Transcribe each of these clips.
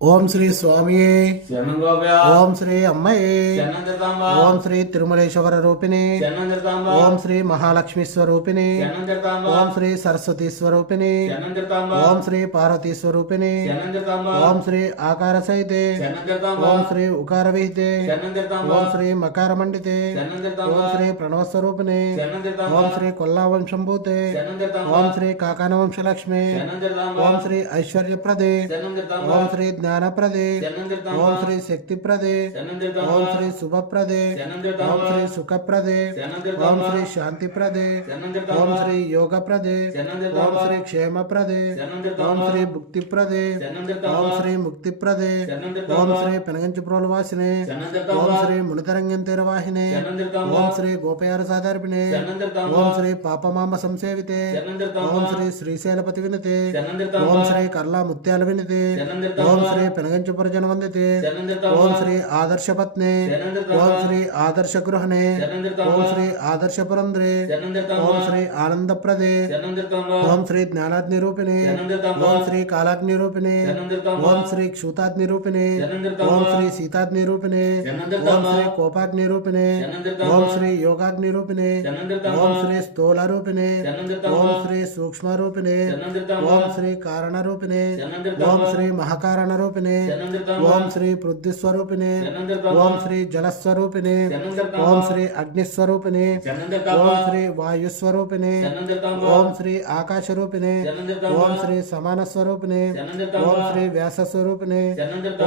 ఓం శ్రీ స్వామియే ఓం శ్రీ అమ్మయే ఓం శ్రీ తిరుమలేశ్వర రూపిణి ఓం శ్రీ మహాలక్ష్మి స్వరూపిణి ఓం శ్రీ సరస్వతి స్వరూపిణి ఓం శ్రీ పార్వతీ స్వరూపిణి ఓం శ్రీ ఆకార సహితే ఓం శ్రీ ఉకార విహితే ఓం శ్రీ మకార మండితే ఓం శ్రీ ప్రణవ స్వరూపిణి ఓం శ్రీ కొల్లా వంశంభూతే ఓం శ్రీ కాకాన వంశలక్ష్మి ఓం శ్రీ ఐశ్వర్యప్రదే ఓం శ్రీ జ్ఞానప్రదే ఓం శ్రీ శక్తిప్రదే ఓం శ్రీ శుభప్రదే ఓం శ్రీ సుఖప్రదే ఓం శ్రీ శాంతిప్రదే ఓం శ్రీ యోగప్రదే ఓం శ్రీ క్షేమప్రదే ఓం శ్రీ భుక్తిప్రదే ఓం శ్రీ ముక్తిప్రదే ఓం శ్రీ పెనగంచిప్రోలు వాసినే ఓం శ్రీ మునితరంగం తీరవాహినే ఓం శ్రీ గోపయార సాధార్పిణే ఓం శ్రీ పాపమామ సంసేవితే ఓం శ్రీ శ్రీశైలపతి వినితే ఓం శ్రీ కర్లా ముత్యాల వినితే ఓం శ్రీ పెనగంచిపుర జనవందితే ఓం శ్రీ ఆదర్శపత్నే ఓం శ్రీ ఆదర్శ గృహనే ఓం శ్రీ ఆదర్శ పురంద్రే ఓం శ్రీ ఆనందప్రదే ఓం శ్రీ జ్ఞానాగ్ని రూపిణి ఓం శ్రీ కాలాగ్ని రూపిణి ఓం శ్రీ క్షూతాగ్ని రూపిణి ఓం శ్రీ సీతాగ్ని రూపిణి ఓం శ్రీ కోపాగ్ని రూపిణి ఓం శ్రీ యోగాగ్ని రూపిణి ఓం శ్రీ స్థూల రూపిణి ఓం శ్రీ సూక్ష్మ రూపిణి ఓం శ్రీ కారణ రూపిణి ఓం శ్రీ మహాకారణ రూపిణి ఓం శ్రీ పృథ్వీ స్వరూపిణి ఓం శ్రీ జలస్వరూపిణి ఓం శ్రీ అగ్నిస్వరూపిణి ఓం శ్రీ వాయుస్వరూపిణి ఓం శ్రీ ఆకాశ రూపిణి ఓం శ్రీ సమాన స్వరూపిణి ఓం శ్రీ వ్యాస స్వరూపిణి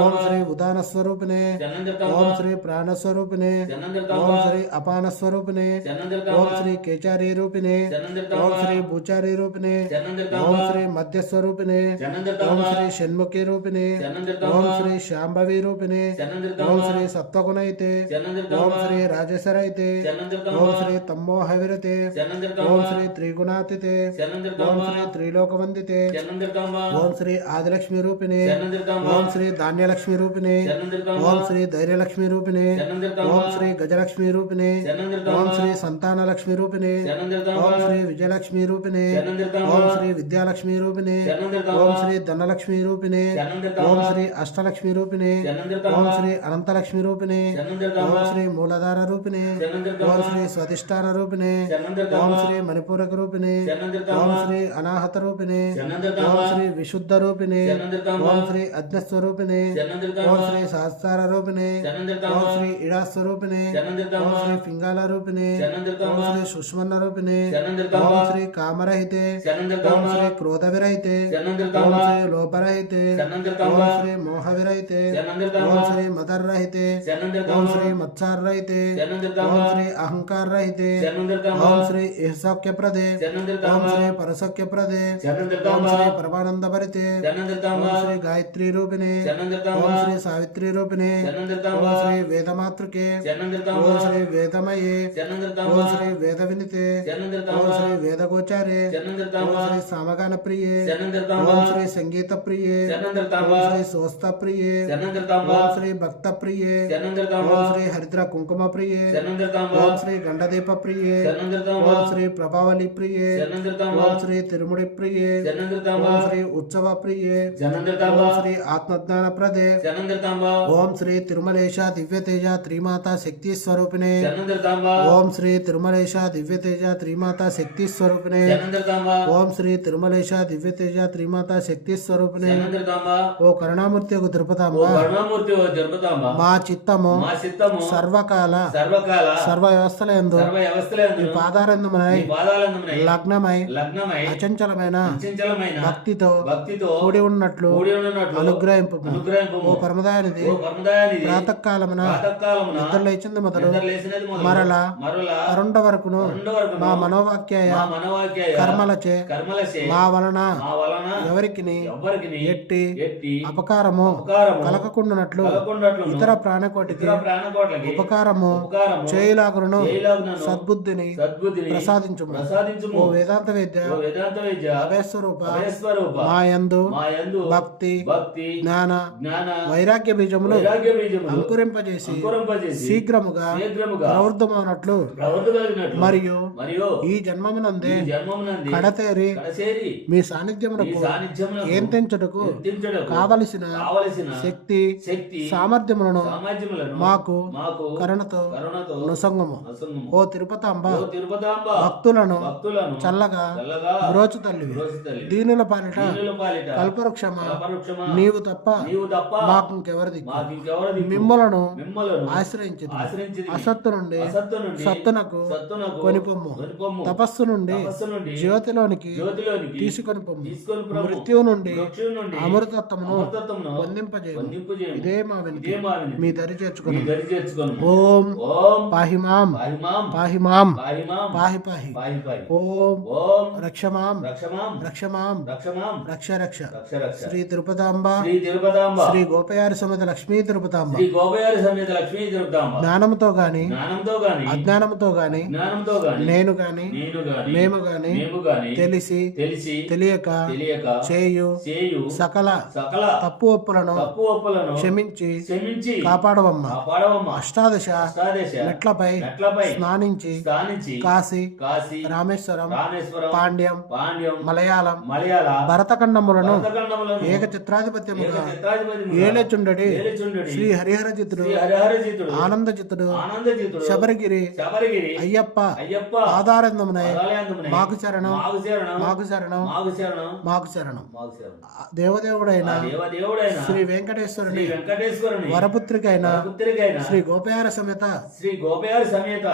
ఓం శ్రీ ఉదాన స్వరూపిణి ఓం శ్రీ ప్రాణ స్వరూపిణి ఓం శ్రీ అపాన స్వరూపిణి ఓం శ్రీ కేచారీ రూపిణి ఓం శ్రీ భూచారీ రూపిణి ఓం శ్రీ మధ్య స్వరూపిణి ఓం శ్రీ షణ్ముఖి రూపిణి ఓం శ్రీ శాంభవి రూపిణి ఓం శ్రీ సత్వగుణైతే ఓం శ్రీ రాజేశ్వరైతే ఓం శ్రీ తమ్మోహవిరతే ఓం శ్రీ త్రిగుణాతితే ఓం శ్రీ త్రిలోకవందితే ఓం శ్రీ ఆదిలక్ష్మి రూపిణి ఓం శ్రీ ధాన్యలక్ష్మి రూపిణి ఓం శ్రీ ధైర్యలక్ష్మి రూపిణి ఓం శ్రీ గజలక్ష్మి రూపిణి ఓం శ్రీ సంతానలక్ష్మి రూపిణి ఓం శ్రీ విజయలక్ష్మి రూపిణి ఓం శ్రీ విద్యాలక్ష్మి రూపిణి ఓం శ్రీ ధనలక్ష్మి రూపిణి ఓం శ్రీ అష్టలక్ష్మి రూపిణి ఓం శ్రీ అనంతలక్ష్మి రూపిణి ఓం శ్రీ మూలధార రూపిణి ఓం శ్రీ స్వధిష్టాన రూపిణి ఓం శ్రీ మణిపూరక రూపిణి ఓం శ్రీ అనాహత రూపిణి ఓం శ్రీ విశుద్ధ రూపిణి ఓం శ్రీ అజ్ఞస్వరూపిణి ఓం శ్రీ సహస్ర రూపిణి ఓం శ్రీ ఇడాస్వరూపిణి ఓం శ్రీ పింగాళ రూపిణి ఓం శ్రీ సుష్మన్న రూపిణి ఓం శ్రీ కామరహితే ఓం శ్రీ క్రోధ విరహితే ఓం శ్రీ లోపరహితే ఓం శ్రీ మోహ విరహితే ఓం శ్రీ మదర్ రహితే ఓం శ్రీ మత్సార రహితే ఓం శ్రీ అహంకార రహితే ఓం శ్రీ ఇహసౌఖ్య ప్రదే ఓం శ్రీ పరసౌఖ్య ప్రదే ఓం శ్రీ పరమానంద భరితే ఓం శ్రీ గాయత్రి రూపిణి ఓం శ్రీ సావిత్రి రూపిణి ఓం శ్రీ వేదమాతృకే ఓం శ్రీ వేదమయే ఓం శ్రీ వేద వినితే ఓం శ్రీ వేదగోచారే ఓం శ్రీ సామగాన ప్రియే ఓం శ్రీ సంగీత ప్రియే ఓం శ్రీ స్వస్థ ప్రియే ఓం శ్రీ భక్త ప్రియే ఓం శ్రీ హరిద్ర కుంకుమ ప్రియే ఓం శ్రీ గండదీప ప్రియే ఓం శ్రీ ప్రభావళి ప్రియే ఓం శ్రీ తిరుముడి ప్రియే ఓం శ్రీ ఉత్సవ ప్రియే ఓం శ్రీ ఆత్మజ్ఞాన ప్రదే ఓం శ్రీ తిరుమలేశ దివ్యతేజ త్రిమాత శక్తి స్వరూపిణే ఓం శ్రీ తిరుమలేశ దివ్యతేజ త్రిమాత శక్తి స్వరూపిణే ఓం శ్రీ తిరుమలేశ దివ్యతేజ త్రిమాత శక్తి స్వరూపిణే ఓ కరుణామూర్తి మా చిత్తము సర్వకాల సర్వ వ్యవస్థలందు ఈ పాదారంధమునై లగ్నమై అచంచలమైన భక్తితో కూడి ఉన్నట్లు అనుగ్రహింపు ఓ పరమదానిది ప్రాతకాలమున నిద్ర లేచింది మొదలు మరలా కరుండ వరకును మా మనోవాక్యాయ కర్మలచే మా వలన ఎవరికి ఎట్టి అపకారము కలగకుండానట్లు ఇతర ప్రాణకోటికి ఉపకారము చేయలాగును సద్బుద్ధిని ప్రసాదించుము ఓ వేదాంత విద్య అభయస్వరూప మా యందు భక్తి జ్ఞాన వైరాగ్య బీజములు అంకురింపజేసి శీఘ్రముగా ప్రవృద్ధమైనట్లు మరియు ఈ జన్మమునందే కడతేరి మీ సాన్నిధ్యమునకు ఏం తెంచుటకు కావలసిన కావలసిన శక్తి సామర్థ్యములను మాకు కరుణతో నొసంగము. ఓ తిరుపతాంబ భక్తులను చల్లగా బ్రోచు తల్లివి. దీనుల పాలిట కల్పవృక్షమా నీవు తప్ప మాకు ఇంకెవరిది. మిమ్మలను ఆశ్రయించింది. అసత్తు నుండి సత్తునకు కొనిపొమ్ము. తపస్సు నుండి జ్యోతిలోనికి తీసుకొని పొమ్ము. మృత్యువు నుండి అమృతత్వమును పొందింపజేయు. ఇదే మా వినతి మీ దరి చేర్చుకుని. ఓం పాహిమాం పాహిమాం పాహి పాహి. ఓం రక్షమాం రక్షమాం రక్ష రక్ష. శ్రీ తిరుపతాంబ శ్రీ గోపయారి సమేత లక్ష్మీ తిరుపతాంబ జ్ఞానంతో గాని అజ్ఞానంతో గాని నేను గాని మేము గాని తెలిసి తెలియక చేయు సకల తప్పు ఒప్పులను క్షమించి కాపాడవమ్మ. అష్టాదశ మెట్లపై స్నానించి కాశీ రామేశ్వరం పాండ్యం మలయాళం భరతఖండములను ఏక చిత్రాధిపత్యముగా ఏలేచుండడి శ్రీ హరిహరజితుడు ఆనందజితుడు శబరిగిరి అయ్యప్ప ఆధారందమునై మాకు శరణం మాకు శరణం మాకు శరణం. దేవదేవుడైన శ్రీ వెంకటేశ్వరుని వరపుత్రికైన శ్రీ గోపయార సమేత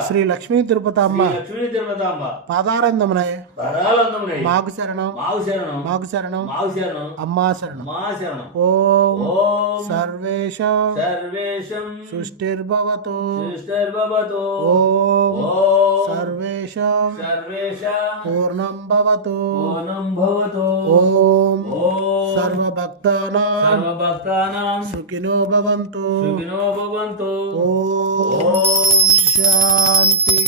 శ్రీ లక్ష్మీ తిరుపతమ్మ పాదారందమునై మాకు శరణం మాకు శరణం అమ్మా శరణం. ఓం సర్వేషాం సృష్టిర్భవతు ఓం సర్వేషాం పూర్ణం భవతు ఓం సర్వభక్తానాం సుఖినో భవంతు ఓం శాంతి.